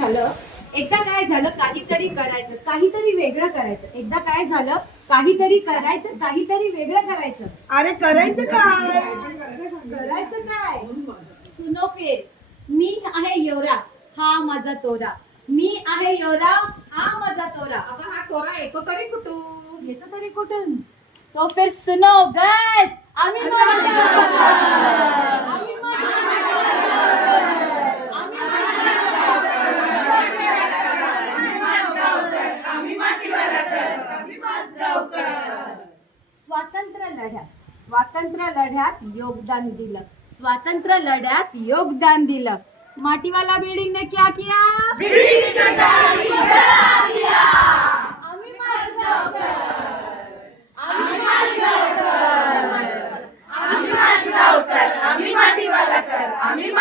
झालं एकदा काय झालं काहीतरी करायचं काहीतरी वेगळं करायचं. एकदा काय झालं काहीतरी करायचं काहीतरी वेगळं करायचं. अरे करायचं काय? करायचं. काय? सुनो फिर मी आहे योरा हा माझा तोरा. मी आहे योरा हा माझा तोरा. अगं हा तोरा येतो तरी कुठून? येतो तरी कुठून? तो फिर सुनो मांडव. आम्ही स्वातंत्र्य लढ्यात. स्वातंत्र्य लढ्यात योगदान दिलं. स्वातंत्र्य लढ्यात योगदान दिलं. माटीवाला बिल्डिंग ने क्या किया. आम्ही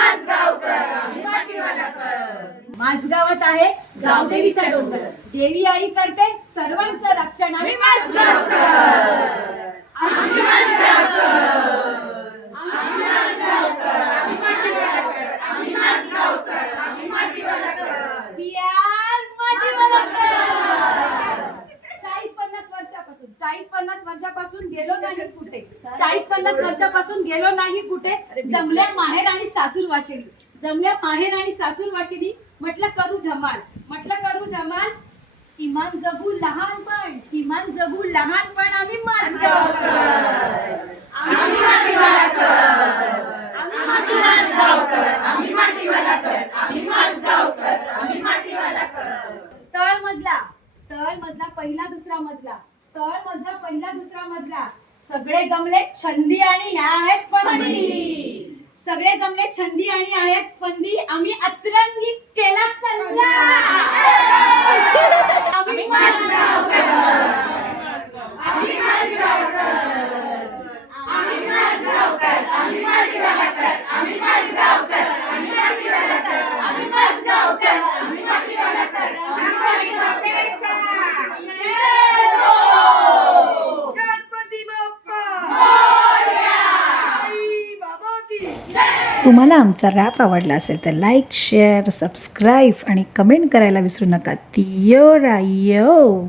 माझगावात आहे गावदेवीचा डोंगर. देवी आई करते सर्वांचं रक्षण आम्ही चाळीस पन्नास वर्षापासून चाळीस पन्नास वर्षापासून गेलो नाही कुठे? चाळीस पन्नास वर्षापासून गेलो नाही कुठे? जमल्या माहेर आणि सासूर वाशिणी. जमल्या माहेर आणि सासूर वाशिणी म्हटलं करू धमाल. म्हटलं करू धमाल. किमान जगू लहानपण किमान जगू लहानपण आम्ही माझगावकर आम्ही माटीवालाकर. आम्ही माटीवालाकर. तळ मजला तळ मजला पहिला दुसरा मजला तळ मजला पहिला दुसरा मजला सगळे जमले छंदी आणि ह्या आहेत फंदी सगळे जमले छंदी आणि आहेत फंदी आम्ही अतरंगी केला कल्ला आम्ही माझगावकर. आम्ही माझगावकर. आम्ही. आम्ही. आम्ही. आम्ही. तुम्हाला आमचा रॅप आवडला असेल तर लाईक शेअर सबस्क्राईब आणि कमेंट करायला विसरू नका. तियो रायो.